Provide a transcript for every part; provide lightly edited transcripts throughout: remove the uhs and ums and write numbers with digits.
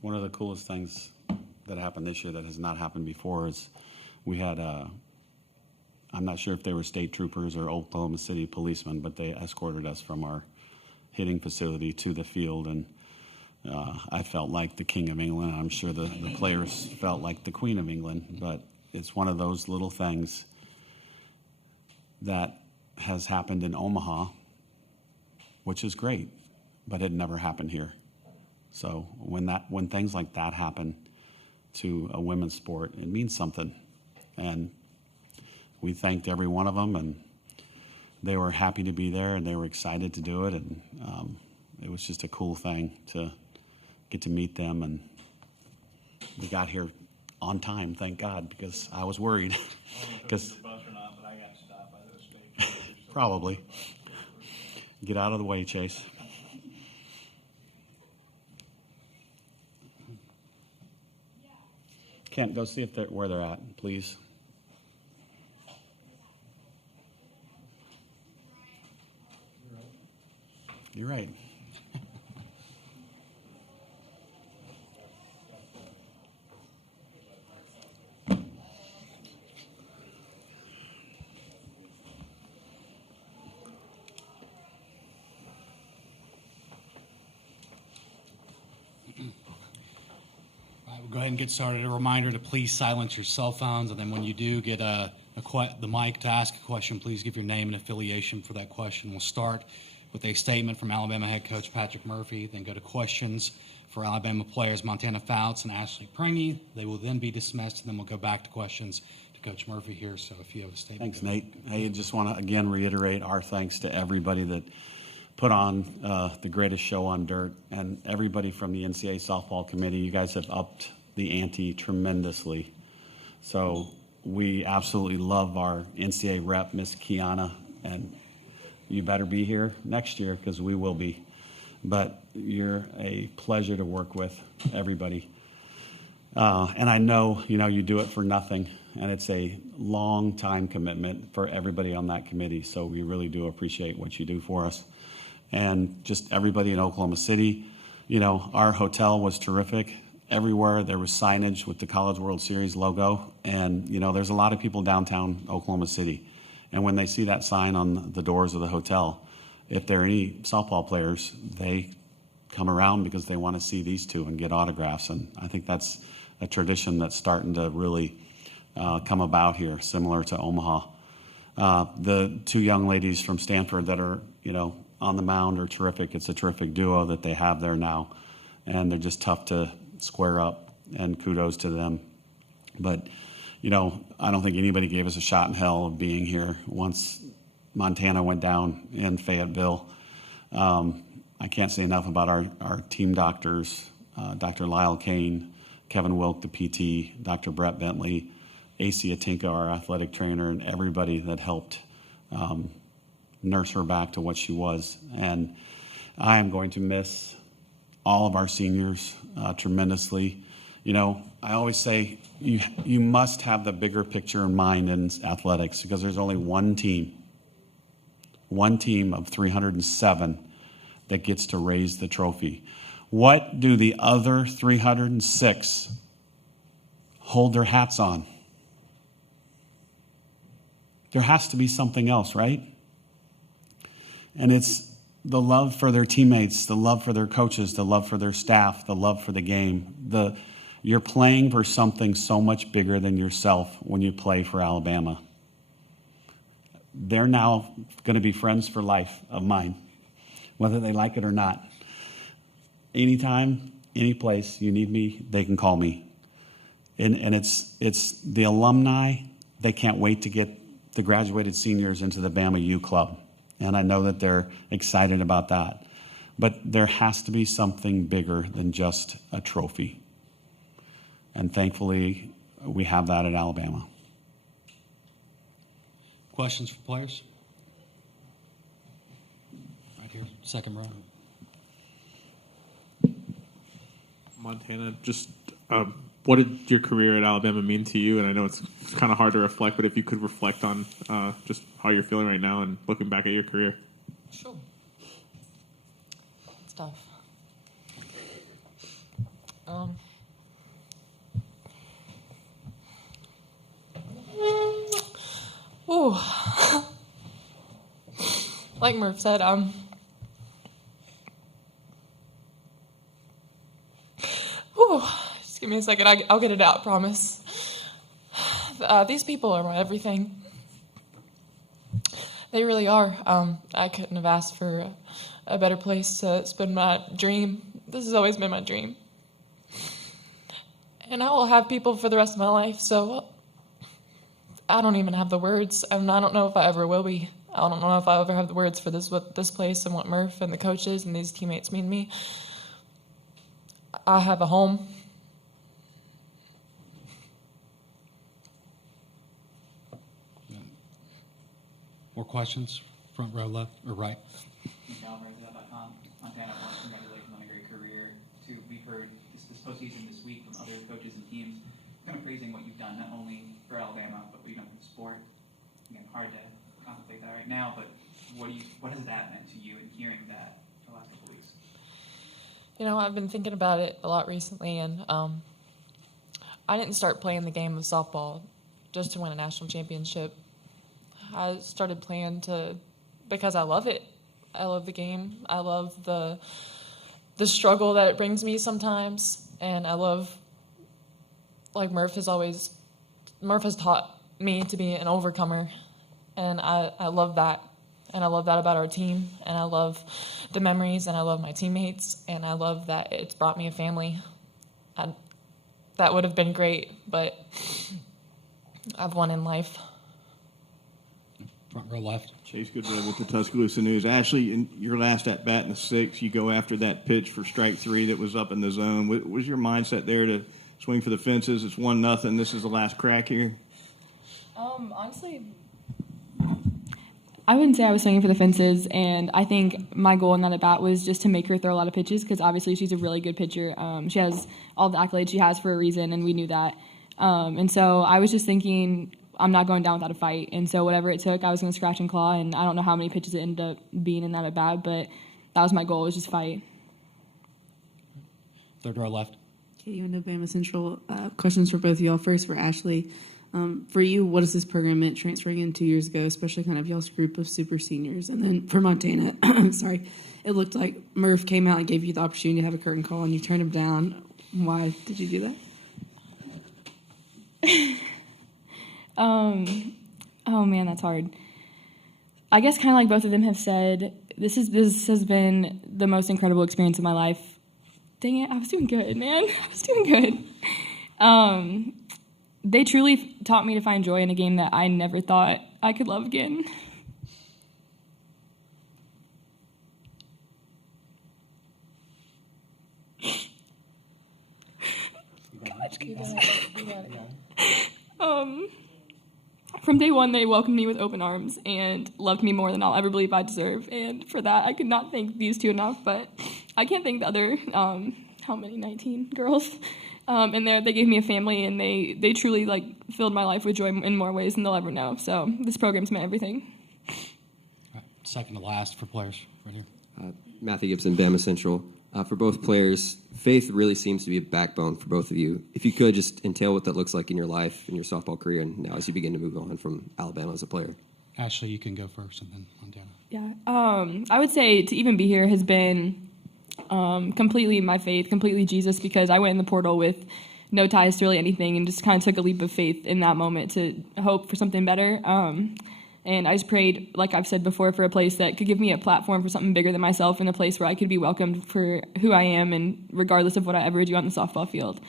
One of the coolest things that happened this year that has not happened before is we had I'm not sure if they were state troopers or Oklahoma City policemen, but they escorted us from our hitting facility to the field, and I felt like the King of England. I'm sure the players felt like the Queen of England, but it's one of those little things that has happened in Omaha, which is great, but it never happened here. So when things like that happen to a women's sport, it means something. And we thanked every one of them, and they were happy to be there, and they were excited to do it. And it was just a cool thing to get to meet them. And we got here on time, thank God, because I was worried. Because probably. Get out of the way, Chase. Kent, go see if where they're at, please. You're right. We'll go ahead and get started. A reminder to please silence your cell phones, and then when you do get the mic to ask a question, please give your name and affiliation for that question. We'll start with a statement from Alabama head coach Patrick Murphy, then go to questions for Alabama players Montana Fouts and Ashley Pringy. They will then be dismissed, and then we'll go back to questions to Coach Murphy here. So if you have a statement. Thanks, Nate. Hey, I just want to again reiterate our thanks to everybody that put on the greatest show on dirt, and everybody from the NCAA softball committee. You guys have upped the ante tremendously. So we absolutely love our NCAA rep, Miss Kiana, and you better be here next year because we will be. But you're a pleasure to work with, everybody. And I know, you do it for nothing, and it's a long time commitment for everybody on that committee. So we really do appreciate what you do for us. And just everybody in Oklahoma City, our hotel was terrific. Everywhere there was signage with the College World Series logo. And, there's a lot of people downtown Oklahoma City. And when they see that sign on the doors of the hotel, if there are any softball players, they come around because they want to see these two and get autographs. And I think that's a tradition that's starting to really come about here, similar to Omaha. The two young ladies from Stanford that are, on the mound are terrific. It's a terrific duo that they have there now. And they're just tough to square up, and kudos to them. But, I don't think anybody gave us a shot in hell of being here once Montana went down in Fayetteville. I can't say enough about our team doctors, Dr. Lyle Kane, Kevin Wilk, the PT, Dr. Brett Bentley, AC Atinka, our athletic trainer, and everybody that helped nurse her back to what she was. And I am going to miss all of our seniors tremendously. I always say you must have the bigger picture in mind in athletics, because there's only one team of 307 that gets to raise the trophy. What do the other 306 hold their hats on? There has to be something else, right? And it's the love for their teammates, the love for their coaches, the love for their staff, the love for the game. You're playing for something so much bigger than yourself when you play for Alabama. They're now going to be friends for life of mine, whether they like it or not. Anytime, any place you need me, they can call me. And it's the alumni. They can't wait to get the graduated seniors into the Bama U Club. And I know that they're excited about that. But there has to be something bigger than just a trophy. And thankfully, we have that at Alabama. Questions for players? Right here, second row. Montana, just what did your career at Alabama mean to you? And I know it's kind of hard to reflect, but if you could reflect on just how you're feeling right now and looking back at your career. Sure. It's tough. like Murph said, just give me a second. I'll get it out, promise. These people are my everything. They really are. I couldn't have asked for a better place to spend my dream. This has always been my dream. And I will have people for the rest of my life, so I don't even have the words, and I don't know if I ever will be. I don't know if I ever have the words for what this place and what Murph and the coaches and these teammates mean to me. I have a home. More questions? Front row, left or right? AL.com. Montana, congratulations on a great career. We've heard this postseason this week from other coaches and teams kind of praising what you've done, not only for Alabama, but what you've done for the sport. Again, hard to contemplate that right now, but what has that meant to you in hearing that the last couple of weeks? I've been thinking about it a lot recently, and I didn't start playing the game of softball just to win a national championship. I started playing because I love it. I love the game. I love the struggle that it brings me sometimes, and I love, like Murph has taught me to be an overcomer, and I love that. And I love that about our team, and I love the memories, and I love my teammates, and I love that it's brought me a family. That would have been great, but I've won in life. Front row, left. Chase Goodrow with the Tuscaloosa News. Ashley, in your last at bat in the sixth, you go after that pitch for strike three that was up in the zone. What was your mindset there to swing for the fences? It's 1-0. This is the last crack here. Honestly, I wouldn't say I was swinging for the fences, and I think my goal in that at bat was just to make her throw a lot of pitches because obviously she's a really good pitcher. She has all the accolades she has for a reason, and we knew that. And so I was just thinking, I'm not going down without a fight. And so whatever it took, I was going to scratch and claw, and I don't know how many pitches it ended up being in that at bat, but that was my goal, was just fight. Third row, left. Katie with Alabama Central. Questions for both of y'all. First for Ashley. For you, what has this program meant transferring in 2 years ago, especially kind of y'all's group of super seniors? And then for Montana, sorry, it looked like Murph came out and gave you the opportunity to have a curtain call, and you turned him down. Why did you do that? Oh man, that's hard. I guess kind of like both of them have said, this has been the most incredible experience of my life. Dang it, I was doing good, man. I was doing good. They truly taught me to find joy in a game that I never thought I could love again. From day one, they welcomed me with open arms and loved me more than I'll ever believe I deserve. And for that, I could not thank these two enough, but I can't thank the other, 19 girls in there. They gave me a family, and they truly, filled my life with joy in more ways than they'll ever know. So this program's meant everything. All right. Second to last for players, right here. Matthew Gibson, Bama Central. For both players, faith really seems to be a backbone for both of you. If you could just entail what that looks like in your life, in your softball career, and now as you begin to move on from Alabama as a player. Ashley, you can go first, and then Montana. Yeah, I would say to even be here has been completely my faith, completely Jesus, because I went in the portal with no ties to really anything and just kind of took a leap of faith in that moment to hope for something better. And I just prayed, like I've said before, for a place that could give me a platform for something bigger than myself, and a place where I could be welcomed for who I am and regardless of what I ever do on the softball field.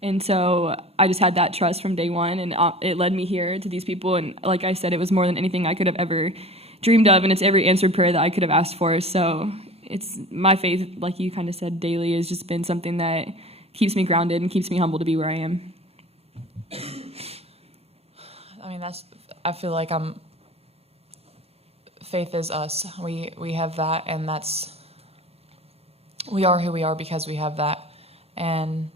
And so I just had that trust from day one, and it led me here to these people. And like I said, it was more than anything I could have ever dreamed of, and it's every answered prayer that I could have asked for. So it's my faith, like you kind of said, daily has just been something that keeps me grounded and keeps me humble to be where I am. I mean, I feel like faith is us. We have that, and we are who we are because we have that. And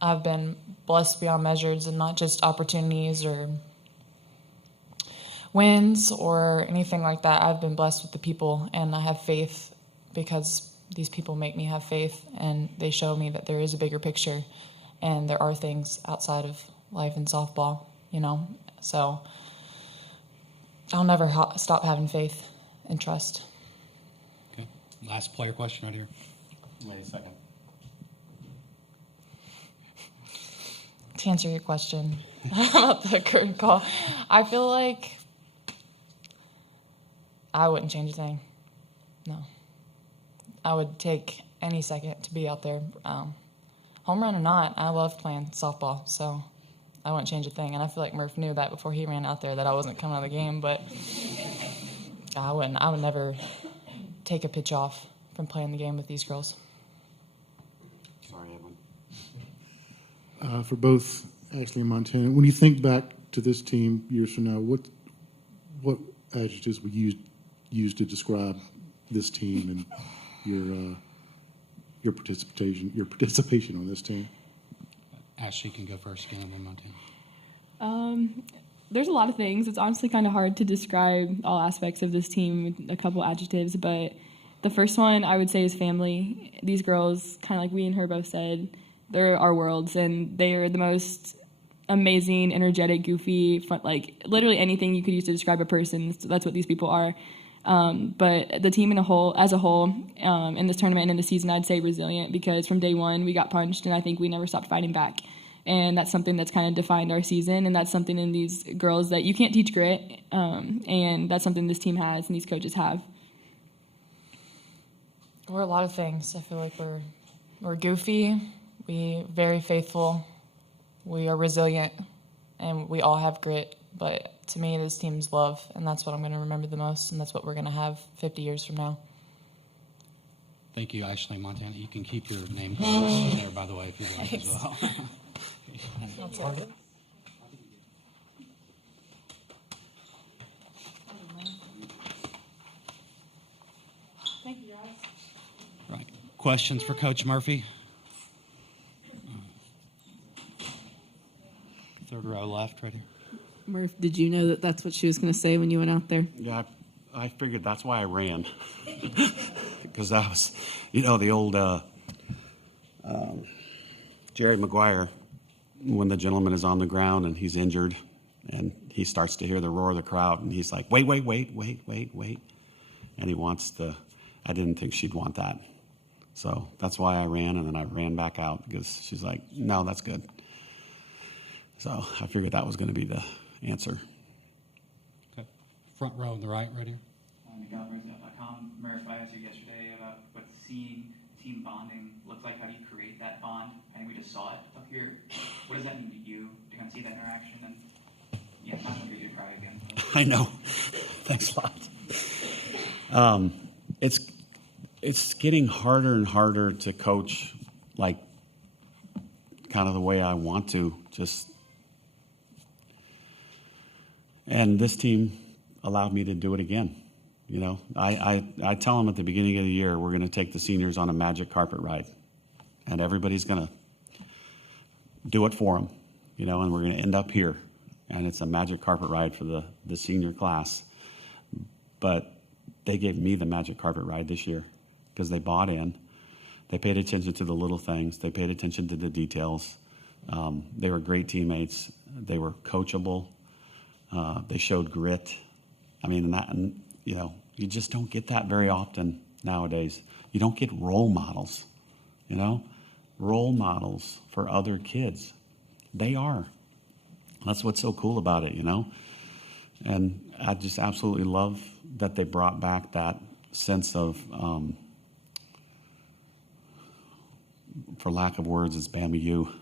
I've been blessed beyond measures, and not just opportunities or wins or anything like that. I've been blessed with the people, and I have faith because these people make me have faith, and they show me that there is a bigger picture, and there are things outside of life and softball, So I'll never stop having faith and trust. Last player question right here. Wait a second. To answer your question about the curtain call, I feel like I wouldn't change a thing. No. I would take any second to be out there. Home run or not, I love playing softball, so I wouldn't change a thing. And I feel like Murph knew that before he ran out there, that I wasn't coming out of the game, but I would never take a pitch off from playing the game with these girls. Sorry, Edwin. For both Ashley and Montana, when you think back to this team years from now, what adjectives would you use to describe this team and your participation on this team? Ashley can go first again, and then Montana. There's a lot of things. It's honestly kind of hard to describe all aspects of this team with a couple adjectives, but the first one I would say is family. These girls, kind of like we and her both said, they're our worlds, and they are the most amazing, energetic, goofy, fun, like literally anything you could use to describe a person. That's what these people are. But the team as a whole, in this tournament and in the season, I'd say resilient, because from day one we got punched, and I think we never stopped fighting back. And that's something that's kind of defined our season, and that's something in these girls that you can't teach grit, and that's something this team has and these coaches have. We're a lot of things. I feel like we're goofy, we very faithful, we are resilient, and we all have grit. But to me, this team's love, and that's what I'm going to remember the most, and that's what we're going to have 50 years from now. Thank you, Ashley and Montana. You can keep your name in there, by the way, if you'd like as well. Thank you, guys. Right. Questions for Coach Murphy? Third row left, right here. Murph, did you know that that's what she was going to say when you went out there? Yeah, I figured that's why I ran. Because that was, the old Jerry Maguire, when the gentleman is on the ground and he's injured and he starts to hear the roar of the crowd and he's like, wait. And he wants I didn't think she'd want that. So that's why I ran, and then I ran back out because she's like, no, that's good. So I figured that was going to be the answer. Okay. Front row on the right here. AL.com. Murph, I asked you yesterday about what seeing team bonding looks like. How do you create that bond? I think we just saw it up here. What does that mean to you to kind of see that interaction? And yeah, I'm not going to get you to try again. I know. Thanks a lot. It's getting harder and harder to coach, like, kind of the way I want to. And this team allowed me to do it again. I tell them at the beginning of the year, we're going to take the seniors on a magic carpet ride, and everybody's going to do it for them, and we're going to end up here, and it's a magic carpet ride for the senior class. But they gave me the magic carpet ride this year because they bought in. They paid attention to the little things. They paid attention to the details. They were great teammates. They were coachable. They showed grit. You just don't get that very often nowadays. You don't get role models, role models for other kids. They are. That's what's so cool about it, And I just absolutely love that they brought back that sense of, for lack of words, it's Bama U.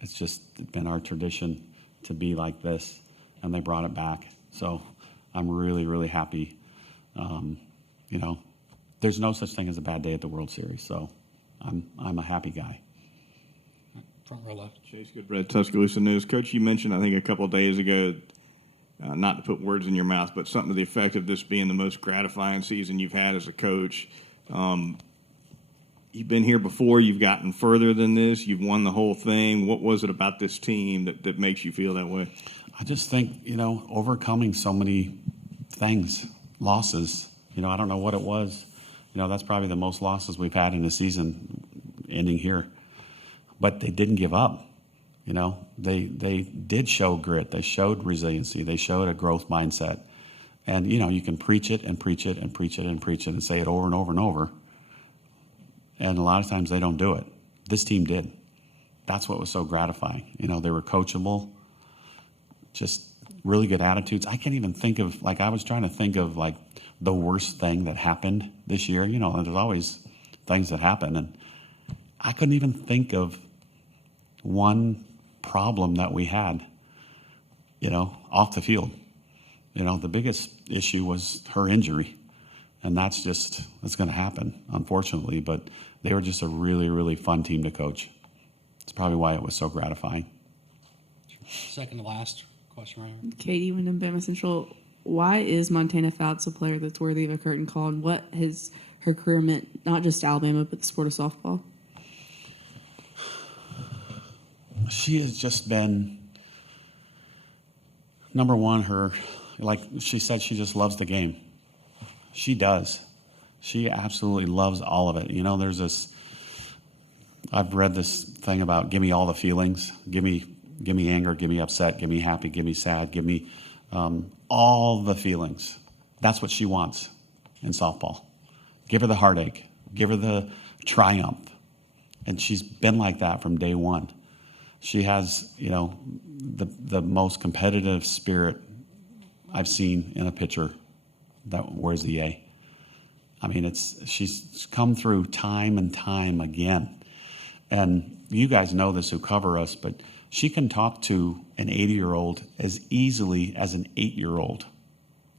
It's just been our tradition to be like this, and they brought it back. So I'm really, really happy. There's no such thing as a bad day at the World Series, so I'm a happy guy. Front row left. Chase Goodbread, Tuscaloosa News. Coach, you mentioned, I think, a couple of days ago, not to put words in your mouth, but something to the effect of this being the most gratifying season you've had as a coach. You've been here before. You've gotten further than this. You've won the whole thing. What was it about this team that makes you feel that way? I just think, overcoming so many things, losses. I don't know what it was. That's probably the most losses we've had in a season ending here. But they didn't give up. They did show grit. They showed resiliency. They showed a growth mindset. And, you can preach it and preach it and preach it and preach it and say it over and over and over. And a lot of times they don't do it. This team did. That's what was so gratifying. You know, they were coachable, just really good attitudes. I can't even think of, like, I was trying to think of, like, the worst thing that happened this year. You know, there's always things that happen. And I couldn't even think of one problem that we had, you know, off the field. You know, the biggest issue was her injury. And that's going to happen, unfortunately. But they were just a really, really fun team to coach. It's probably why it was so gratifying. Second to last question right here. Katie, when in Bama Central, why is Montana Fouts a player that's worthy of a curtain call, and what has her career meant, not just to Alabama, but the sport of softball? She has just been, number one, like she said, she just loves the game. She does. She absolutely loves all of it. You know, there's this, I've read this thing about give me all the feelings, give me anger, give me upset, give me happy, give me sad, give me all the feelings. That's what she wants in softball. Give her the heartache, give her the triumph. And she's been like that from day one. She has, you know, the most competitive spirit I've seen in a pitcher that wears the A. I mean, she's come through time and time again. And you guys know this who cover us, but she can talk to an 80-year-old as easily as an 8-year-old.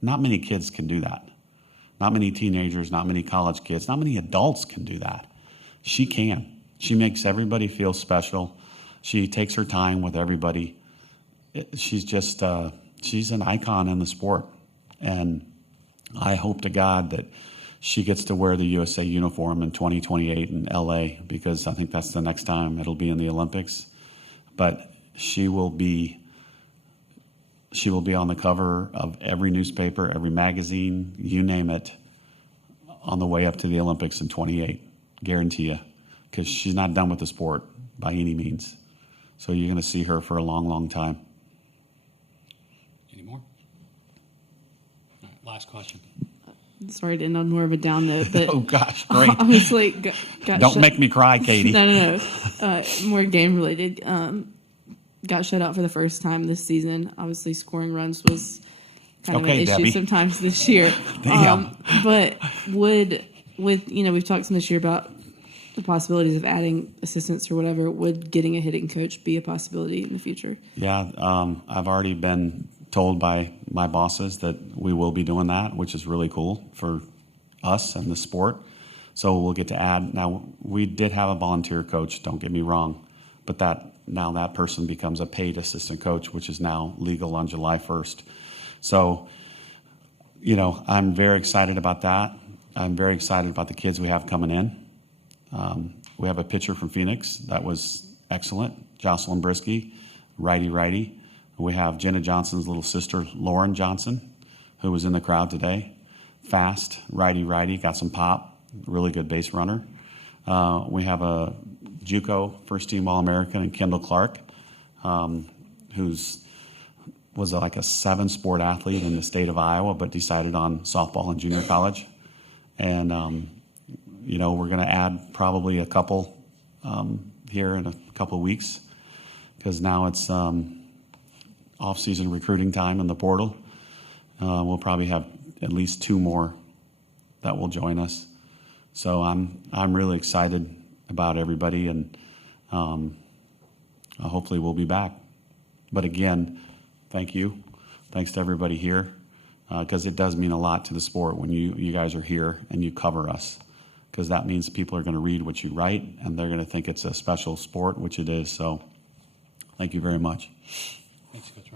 Not many kids can do that. Not many teenagers, not many college kids, not many adults can do that. She can. She makes everybody feel special. She takes her time with everybody. She's just, she's an icon in the sport. And I hope to God that she gets to wear the USA uniform in 2028 in LA, because I think that's the next time it'll be in the Olympics. But she will be on the cover of every newspaper, every magazine, you name it, on the way up to the Olympics in 28. Guarantee you, because she's not done with the sport by any means. So you're going to see her for a long, long time. Any more? All right, last question. Sorry to end on more of a down note, but Oh, gosh, great. obviously got Don't shut- make me cry, Katie. No. More game related. Got shut out for the first time this season. Obviously, scoring runs was kind of an Okay, issue Debbie. sometimes this year. Damn. But we've talked some this year about the possibilities of adding assistants or whatever. Would getting a hitting coach be a possibility in the future? Yeah, I've already been told by my bosses that we will be doing that, which is really cool for us and the sport. So we'll get to add. Now, we did have a volunteer coach, don't get me wrong, but now that person becomes a paid assistant coach, which is now legal on July 1st. So, you know, I'm very excited about that. I'm very excited about the kids we have coming in. We have a pitcher from Phoenix that was excellent, Jocelyn Brisky, righty. We have Jenna Johnson's little sister, Lauren Johnson, who was in the crowd today. Fast, righty, got some pop, really good base runner. We have a JUCO first-team All-American and Kendall Clark, was like a 7-sport athlete in the state of Iowa, but decided on softball in junior college. And, you know, we're going to add probably a couple here in a couple of weeks, because now it's off-season recruiting time in the portal. We'll probably have at least 2 more that will join us. So I'm really excited about everybody, and hopefully we'll be back. But again, thank you. Thanks to everybody here, because it does mean a lot to the sport when you guys are here and you cover us, because that means people are going to read what you write and they're going to think it's a special sport, which it is. So thank you very much. Thanks, Coach.